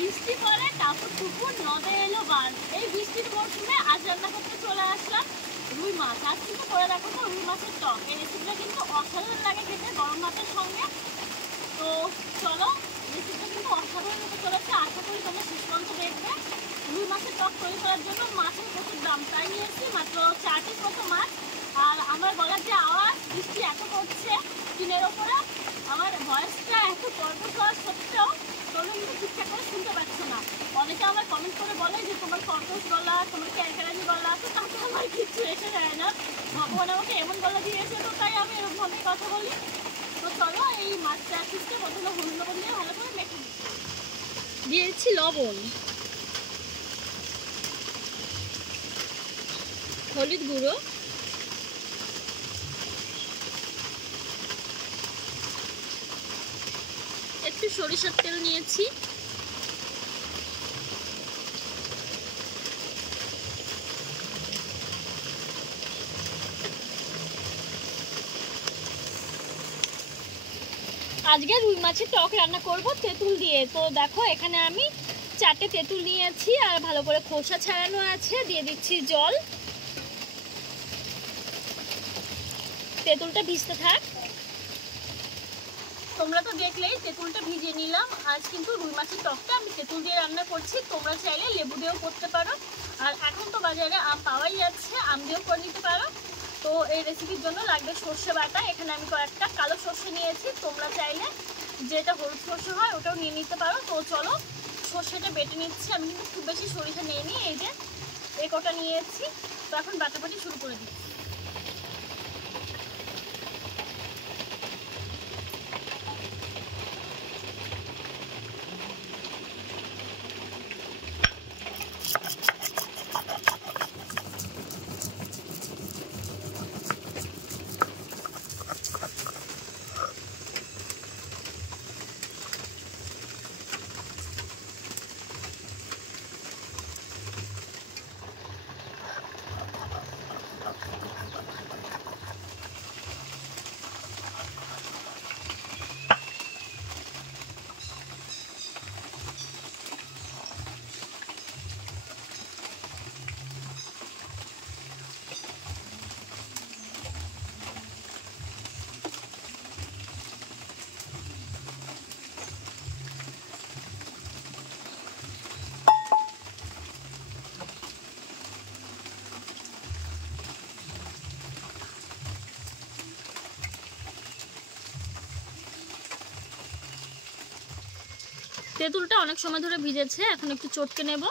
বৃষ্টি পরে কাপড় টুকুর নদে এলো বান। এই বৃষ্টির মরশুমে আজ রান্না করতে চলে আসলাম রুই মাছ। আজ কিন্তু করে রাখো তো রুই মাছের টক। এই রেসিপিটা কিন্তু অসাধারণ লাগে খেতে গরম ভাতের সঙ্গে। তো চলো, রেসিপিটা কিন্তু অসাধারণ হতে চলেছে। আশা করি তোমরা শেষ পর্যন্ত দেখবে। রুই মাছের টক তৈরি করার জন্য মাছের প্রচুর দাম, তাই নিয়েছি মাত্র 4 পিস মতো মাছ। আর আমার গলার যে আওয়াজ, বৃষ্টি এত করছে টিনের ওপরে, আমার ভয়েসটা এত কর্কশ হওয়ার সত্ত্বেও তোমরা কিন্তু ঠিকঠাক করে শুনতে পাচ্ছ না। অনেকে আমার কমেন্ট করে বলে যে তোমার কর্কশ গলা, তোমার ক্যারক্যারানি গলা, তো তাতে আমার কিচ্ছু এসে যায় না। ভগবান আমাকে এমন গলা দিয়েছে, তো তাই আমি এরকমভাবেই কথা বলি। তো চলো, এই মাছটা পিসকে প্রথমে হলুদ লবণ দিয়ে ভালো করে মেখে দিয়েছি লবণ, হলুদ গুঁড়ো, একটু সরিষার তেল নিয়েছি, আজকে রুই মাছের টক রান্না করব তেঁতুল দিয়ে। তো দেখো এখানে আমি 4টে তেঁতুল নিয়েছি আর ভালো করে খোসা ছাড়ানো আছে। দিয়ে দিচ্ছি জল, তেঁতুলটা ভিজতে থাক। তোমরা তো দেখলেই তেঁতুলটা ভিজিয়ে নিলাম। আজ কিন্তু রুই মাছের টকটা আমি তেঁতুল দিয়ে রান্না করছি। তোমরা চাইলে লেবু দিয়েও করতে পারো, আর এখন তো বাজারে আম পাওয়াই যাচ্ছে, আম দিয়েও করে নিতে পারো। তো এই রেসিপির জন্য লাগবে সর্ষে বাটা। এখানে আমি কয়েকটা কালো সর্ষে নিয়েছি, তোমরা চাইলে যেটা হলুদ সর্ষে হয় ওটাও নিয়ে নিতে পারো। তো চলো সর্ষেটা বেটে নিচ্ছি। আমি কিন্তু খুব বেশি সরিষা নিইনি, এই যে এই কটা নিয়েছি। তো এখন বাটাবাটি শুরু করে দিচ্ছি। তেঁতুলটা অনেক সময় ধরে ভিজেছে, এখন একটু চটকে নেব।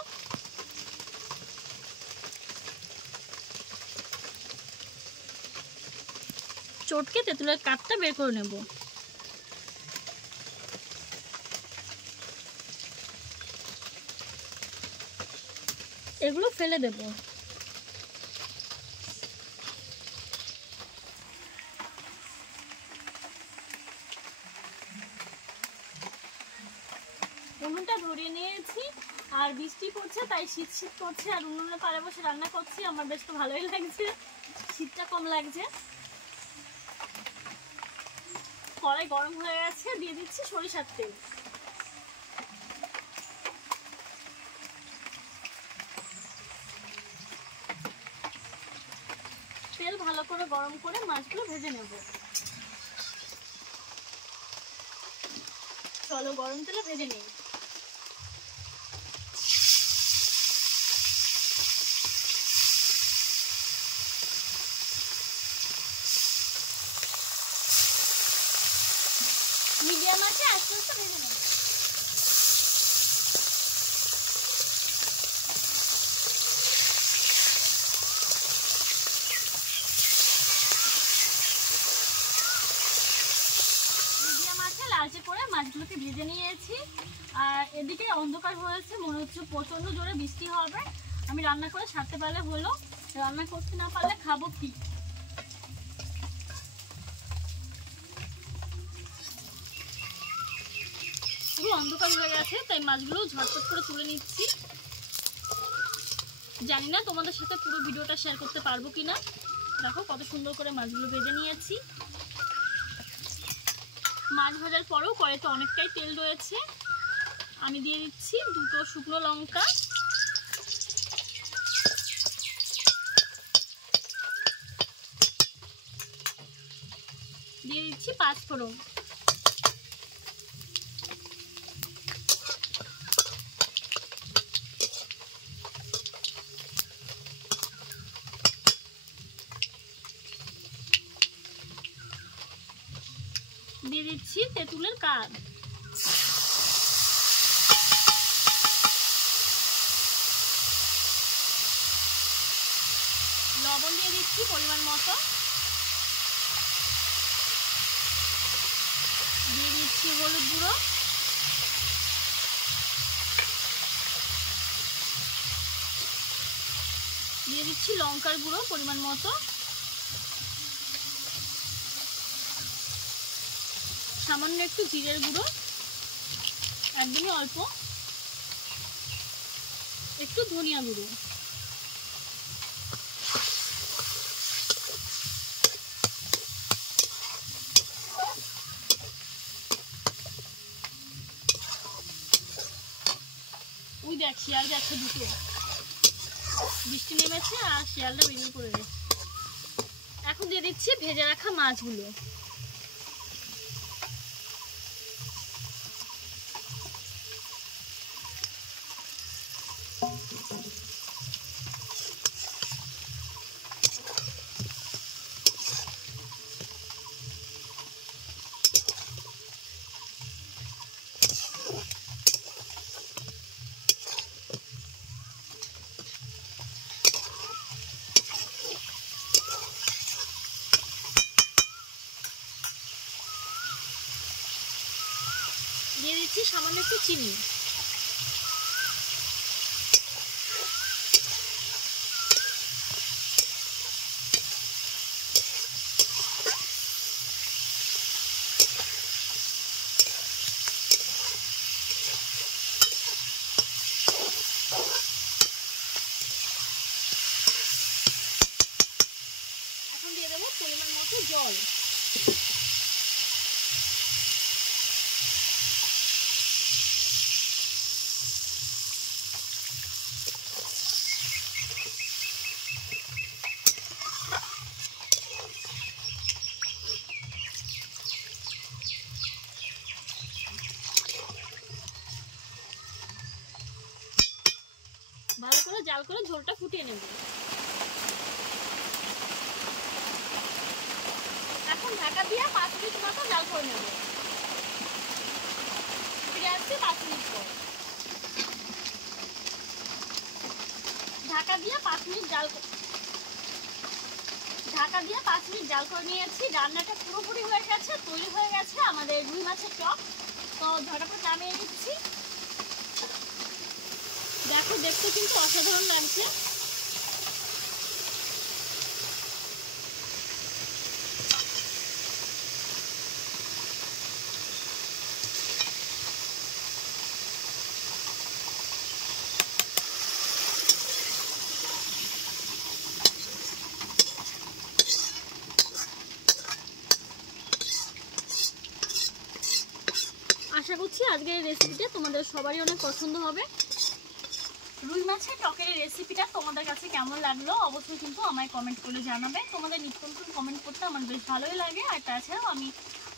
চটকে তেঁতুলের কাঠটা বের করে নেব। এগুলো ফেলে দেব। উনুনটা ধরিয়ে নিয়েছি, আর বৃষ্টি পড়ছে তাই শীত শীত করছে, আর উনুনে পাড়ে বসে রান্না করছি। আমার বেশ তো ভালোই লাগছে, শীতটা কম লাগছে। কড়াই গরম হয়ে গেছে, দিয়ে দিচ্ছি সরিষার তেল। তেল ভালো করে গরম করে মাছগুলো ভেজে নেব। চলো গরম তেলে ভেজে নিই। মিডিয়াম আছে আস্তে আস্তে ভেজে নেব। মিডিয়াম আছে লালচে করে মাছগুলোকে ভেজে নিয়েছি। আর এদিকে অন্ধকার হয়েছে, মনে হচ্ছে প্রচন্ড জোরে বৃষ্টি হবে। আমি রান্না করে সারতে পারলে হলো, রান্না করতে না পারলে খাবো কি। পুরো অন্ধকার হয়ে গেছে, তাই মাছগুলো ঝটপট করে তুলে নিচ্ছি। জানি না তোমাদের সাথে পুরো ভিডিওটা শেয়ার করতে পারবো কিনা। দেখো কত সুন্দর করে মাছগুলো ভেজে নিয়েছি। মাছ ভাজার পরেও কড়াইতে অনেকটাই তেল রয়েছে। আমি দিয়ে দিচ্ছি 2টো শুকনো লঙ্কা, দিয়ে দিচ্ছি 5 ফোড়ন, দিয়ে দিচ্ছি তেঁতুলের কাঠ, লবণ দিয়ে দিচ্ছি পরিমাণ মতো, দিয়ে দিচ্ছি হলুদ গুঁড়ো, দিয়ে দিচ্ছি লঙ্কার গুঁড়ো পরিমাণ মতো, সামান্য একটু জিরের গুঁড়ো, একদমই অল্প, একটু ধনিয়া গুঁড়ো, ওই দেখ শিয়াল যাচ্ছে দুটো, বৃষ্টি নেমেছে আর শিয়ালটা বেরিয়ে পড়ে গেছে। এখন দিয়ে দিচ্ছি ভেজে রাখা মাছগুলো, দিয়ে দিচ্ছি সামান্য একটু চিনি, এখন দিয়ে দেবো পরিমাণ মতো জল, ভালো করে জাল করে ঝোলটা ফুটিয়ে নেব। এখন ঢাকা দিয়ে 5 মিনিট মতো জাল করে নেব। ফিরে আসছি 5 মিনিট পর। ঢাকা দিয়ে 5 মিনিট জাল করে নিয়েছি। রান্নাটা পুরোপুরি হয়ে গেছে, তৈরি হয়ে গেছে আমাদের রুই মাছের টক। তো ঝটাফট নামিয়ে নিচ্ছি। দেখো দেখতে কিন্তু অসাধারণ লাগছে। আশা করছি আজকের এই রেসিপিটা তোমাদের সবারই অনেক পছন্দ হবে। রুই মাছের টকের রেসিপিটা তোমাদের কাছে কেমন লাগলো অবশ্যই কিন্তু আমায় কমেন্ট করে জানাবে। তোমাদের নিত্য নতুন কমেন্ট করতে আমার বেশ ভালোই লাগে, আর তাছাড়াও আমি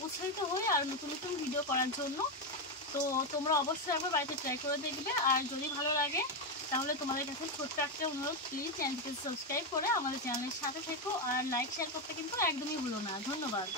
উৎসাহিত হই আর নতুন নতুন ভিডিও করার জন্য। তো তোমরা অবশ্যই একবার বাড়িতে ট্রাই করে দেখবে, আর যদি ভালো লাগে তাহলে তোমাদের কাছে ছোট্ট একটা অনুরোধ, প্লিজ চ্যানেলটিকে সাবস্ক্রাইব করে আমাদের চ্যানেলের সাথে থেকো, আর লাইক শেয়ার করতে কিন্তু একদমই ভুলো না। ধন্যবাদ।